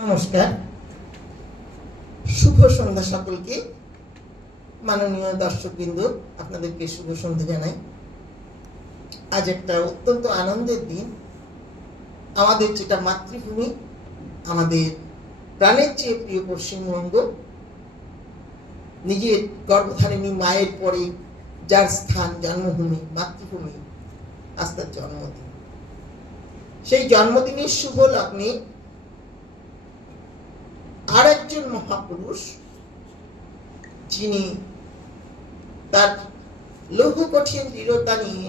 নমস্কার, শুভ সন্ধ্যা সকলকে। মাননীয় দর্শকবৃন্দ, আপনাদেরকে শুভ সন্ধ্যা জানাই। আজ একটা অত্যন্ত আনন্দের দিন। আমাদের যেটা মাতৃভূমি, আমাদের প্রাণের চেয়ে প্রিয় পশ্চিমবঙ্গ, নিজের গর্ভধারিণী মায়ের পরে যার স্থান, জন্মভূমি, মাতৃভূমি, আজ তার জন্মদিন। সেই জন্মদিনের শুভ লগ্নে আর একজন মহাপুরুষ, যিনি তার লৌহ কঠিন দৃঢ়তা নিয়ে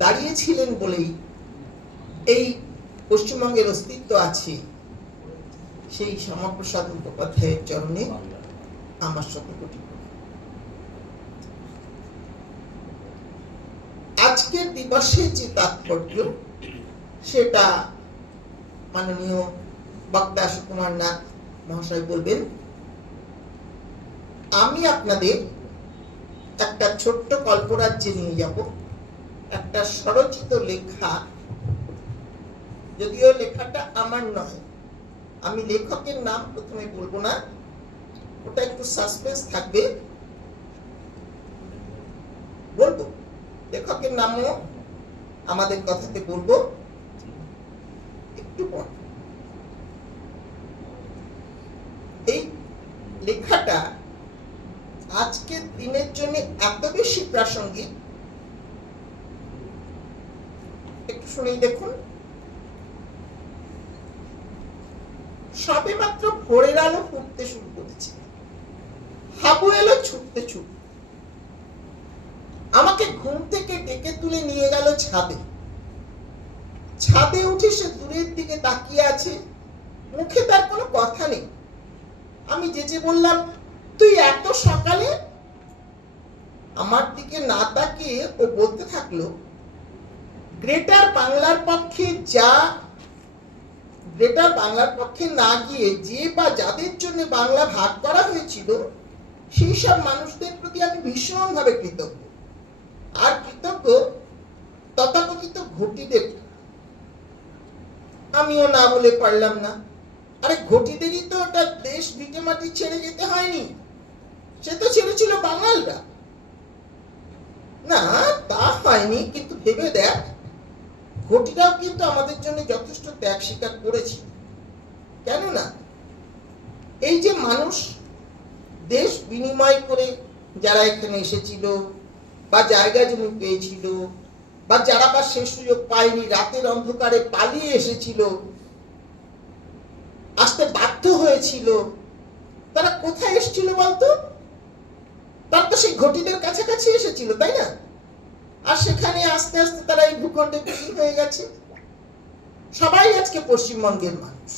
দাঁড়িয়েছিলেন বলেই এই পশ্চিমবঙ্গের অস্তিত্ব আছে, সেই শ্যামাপ্রসাদ মুখোপাধ্যায়ের চরণে আমার শতকোটি প্রণাম। আজকের দিবসে যে তাৎপর্য, সেটা মাননীয় বক্তা সুকুমার নাথ মহাশয় বলবেন। আমি আপনাদের একটা ছোট্ট কল্পরাজ্যে নিয়ে যাব। একটা স্বরচিত লেখা, যদিও লেখাটা আমার নয়, আমি লেখকের নাম প্রথমে বলবো না, ওটা একটু সাসপেন্স থাকবে। বলবো লেখকের নামও আমাদের কথাতে বলবো একটু পর। এই লেখাটা আজকের দিনের জন্য এত বেশি প্রাসঙ্গিক, একটু শুনেই দেখুন। সবে মাত্র ভোরের আলো ফুটতে শুরু করেছে, হাবু এলো ছুটতে ছুটতে, আমাকে ঘুম থেকে ডেকে তুলে নিয়ে গেল ছাদে। ছাদে উঠে সে দূরের দিকে তাকিয়ে আছে, মুখে তার কোনো কথা নেই। আমি যেচে বললাম, তুই এত সকালে? আমার দিকে না তাকিয়ে ও বলতে থাকলো, গ্রেটার বাংলার পক্ষে না গিয়ে যে বা যাদের জন্য বাংলা ভাগ করা হয়েছিল, সেই সব মানুষদের প্রতি আমি ভীষণভাবে কৃতজ্ঞ। আর কৃতজ্ঞ তথাকথিত ঘটিদের। আমিও না বলে পারলাম না। আরে ঘটিদেরই তো ওটা দেশ ভিটে মাটি ছেড়ে যেতে হয়নি, সে তো ছেড়েছিল বাঙালরা। না, তা হয়নি, কিন্তু ভেবে দেখ, ঘটিরাও কিন্তু আমাদের জন্য যথেষ্ট ত্যাগ স্বীকার করেছে। কেননা এই যে মানুষ দেশ বিনিময় করে যারা এখানে এসেছিল, বা জায়গা জমি পেয়েছিল, বা যারা বা সে সুযোগ পায়নি, রাতের অন্ধকারে পালিয়ে এসেছিল, আসতে বাধ্য হয়েছিল, তারা কোথায় এসেছিল বলতো? তারা তো সেই ঘটিদের কাছাকাছি এসেছিল, তাই না? আর সেখানে আস্তে আস্তে তারা এই ভূখণ্ডে বিলীন হয়ে গেছে। সবাই আজকে পশ্চিমবঙ্গের মানুষ।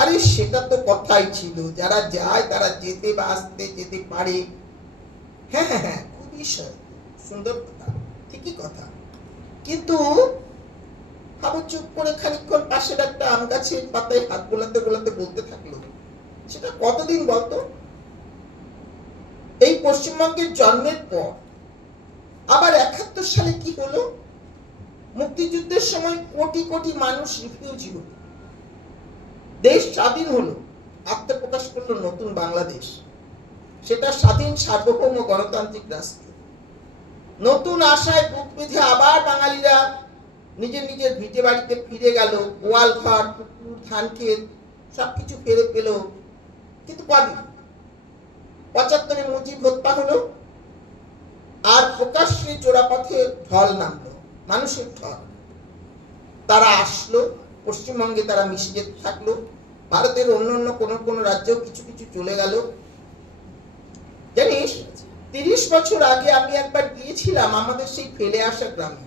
আরে সেটা তো কথাই ছিল, যারা যায় তারা যেতে বা আসতে যেতে পারে। হ্যাঁ হ্যাঁ হ্যাঁ, খুবই সুন্দর কথা, ঠিকই কথা। কিন্তু হাবু চুপ করে খানিকক্ষণ পাশের একটা আম গাছের পাতায় হাত বোলাতে বোলাতে বলতে থাকলো, সেটা কতদিন বলতো? এই পশ্চিমবঙ্গের জন্মের পর আবার ৭১ সালে কি হলো? মুক্তিযুদ্ধের সময় কোটি কোটি মানুষ রিফিউজি হলো, দেশ স্বাধীন হলো, আত্মপ্রকাশ করলো নতুন বাংলাদেশ। সেটা স্বাধীন, সার্বভৌম, গণতান্ত্রিক রাষ্ট্র। নতুন আশায় বুক বেঁধে আবার বাঙালিরা নিজের নিজের ভিটে বাড়িতে ফিরে গেল। গোয়াল ঘর, পুকুর, ধান ক্ষেত সবকিছু ফেরে পেল। কিন্তু কদিন, ৭৫-এ মুজিব হত্যা হলো, আর প্রকাশ্যে চোরাপথে ঢল নামলো, মানুষের ঢল। তারা আসলো পশ্চিমবঙ্গে, তারা মিশে যেতে থাকলো। ভারতের অন্য কোন রাজ্যেও কিছু কিছু চলে গেল। জানিস, ৩০ বছর আগে আমি একবার গিয়েছিলাম আমাদের সেই ফেলে আসা গ্রামে।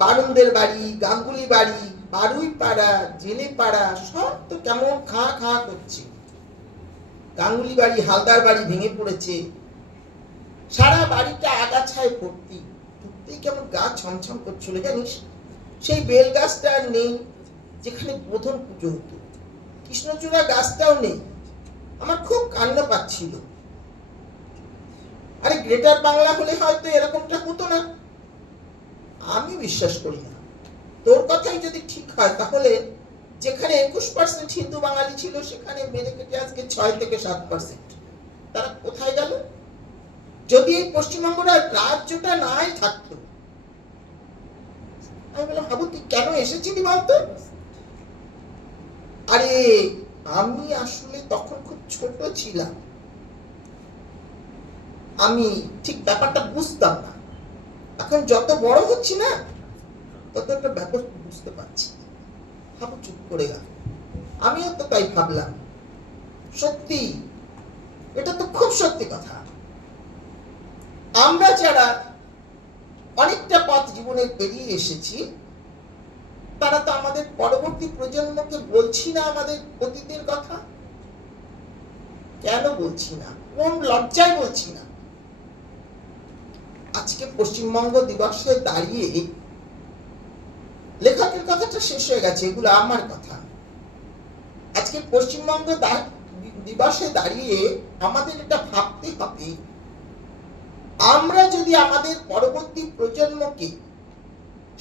বারুণদের বাড়ি, গাঙ্গুলি বাড়ি, বারুই পাড়া, জেলে পাড়া সব তো কেমন খাঁ খাঁ করছে। গাঙ্গুলি বাড়ি, হালদার বাড়ি ভেঙে পড়েছে, সারা বাড়িটা আগাছায় ভর্তি। সত্যিই কেমন গা ছমছম করছিল। জানিস, সেই বেল গাছটা আর নেই যেখানে বোধন পুজো হতো, কৃষ্ণচূড়া গাছটাও নেই। আমার খুব কান্না পাচ্ছিল। আরে গ্রেটার বাংলা হলে হয়তো এরকমটা হতো না, আমি বিশ্বাস করি না। তোর কথাই যদি ঠিক হয় তাহলে যেখানে 21% হিন্দু বাঙালি ছিল সেখানে মেরে কেটে আজকে 6 থেকে 7%। তারা কোথায় গেল? যদি এই পশ্চিমবঙ্গটা রাজ্যটা নাই থাকতো, আমি বললাম হাবু তুই কেন এসেছিলি বলতো? আরে আমি আসলে তখন খুব ছোট ছিলাম, আমি ঠিক ব্যাপারটা বুঝতাম না। এখন যত বড় হচ্ছি না তত একটা ব্যাপার বুঝতে পারছি। হাবু চুপ করে গেল। আমিও তো তাই ভাবলাম, সত্যি এটা তো খুব সত্যি কথা। আমরা যারা অনেকটা পথ জীবনে পেরিয়ে এসেছি তারা তো আমাদের পরবর্তী প্রজন্মকে বলছি না আমাদের অতীতের কথা। কেন বলছি না? কোন লজ্জায় বলছি না? আজকে পশ্চিমবঙ্গ দিবসে দাঁড়িয়ে, লেখকের কথাটা শেষ হয়ে গেছে, এগুলো আমার কথা। আজকে পশ্চিমবঙ্গ দিবসে দাঁড়িয়ে আমাদের এটা ভাবতে হবে, আমরা যদি আমাদের পরবর্তী প্রজন্মকে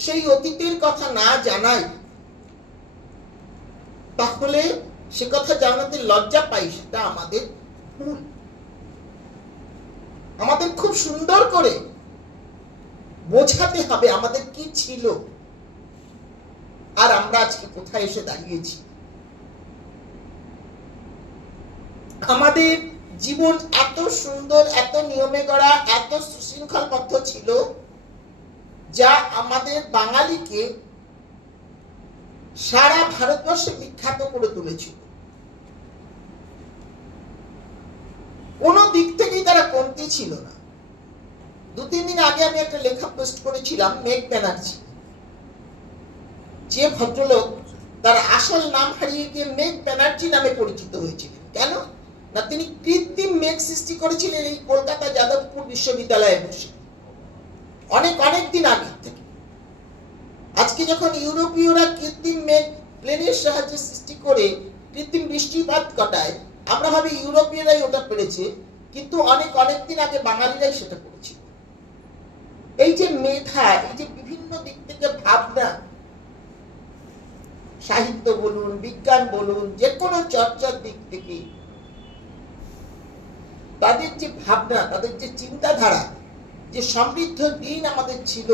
সেই অতীতের কথা না জানাই, তাহলে সে কথা জানাতে লজ্জা পাই, সেটা আমাদের ভুল। আমাদের খুব সুন্দর করে বোঝাতে হবে আমাদের কি ছিল আর আমরা আজকে কোথায় এসে দাঁড়িয়েছি। আমাদের জীবন এত সুন্দর, এত নিয়মে গড়া, এত সুশৃঙ্খলবদ্ধ ছিল, যা আমাদের বাঙালিকে সারা ভারতবর্ষে বিখ্যাত করে তুলেছিল। কোন দিক থেকেই তারা কমতি ছিল না। 2-3 দিন আগে আমি একটা লেখা পোস্ট করেছিলাম, মেঘ ব্যানার্জি, যে ভদ্রলোক তার আসল নাম হারিয়ে গিয়ে মেঘ ব্যানার্জি নামে পরিচিত হয়েছিলেন। কেন না, তিনি কৃত্রিম মেঘ সৃষ্টি করেছিলেন এই কলকাতা যাদবপুর বিশ্ববিদ্যালয়ে বসে, অনেক দিন আগে থেকে। আজকে যখন ইউরোপীয়রা কৃত্রিম মেঘ প্লেনের সাহায্যে সৃষ্টি করে কৃত্রিম বৃষ্টিপাত ঘটায়, আমরা ভাবি ইউরোপীয়রাই ওটা পেরেছে, কিন্তু অনেক দিন আগে বাঙালিরাই সেটা করেছিল। এই যে মেধা, এই যে বিভিন্ন দিক থেকে ভাবনা, সাহিত্য বলুন, বিজ্ঞান বলুন, যে কোনো চর্চার দিক থেকে তাদের যে ভাবনা, তাদের যে চিন্তাধারা, যে সমৃদ্ধ দিন আমাদের ছিল,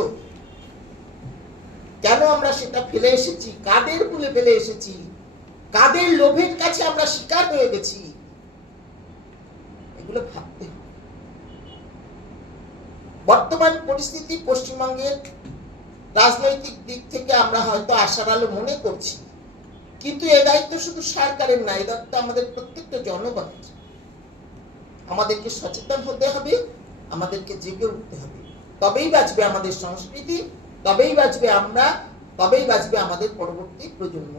কেন আমরা সেটা ফেলে এসেছি, কাদের বলে ফেলে এসেছি, কাদের লোভের কাছে আমরা শিকার হয়ে গেছি, এগুলো ভাবতে হবে। বর্তমান পরিস্থিতি পশ্চিমবঙ্গের রাজনৈতিক দিক থেকে আমরা হয়তো আশার আলো মনে করছি, কিন্তু এ দায়িত্ব শুধু সরকারের না, এ দায়িত্ব আমাদের প্রত্যেকটা জনগণের। আমাদেরকে সচেতন হতে হবে, আমাদেরকে জেগে উঠতে হবে, তবেই বাঁচবে আমাদের সংস্কৃতি, তবেই বাঁচবে আমরা, তবেই বাঁচবে আমাদের পরবর্তী প্রজন্ম।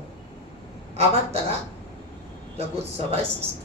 আবার তারা জগৎ সভায় সৃষ্টি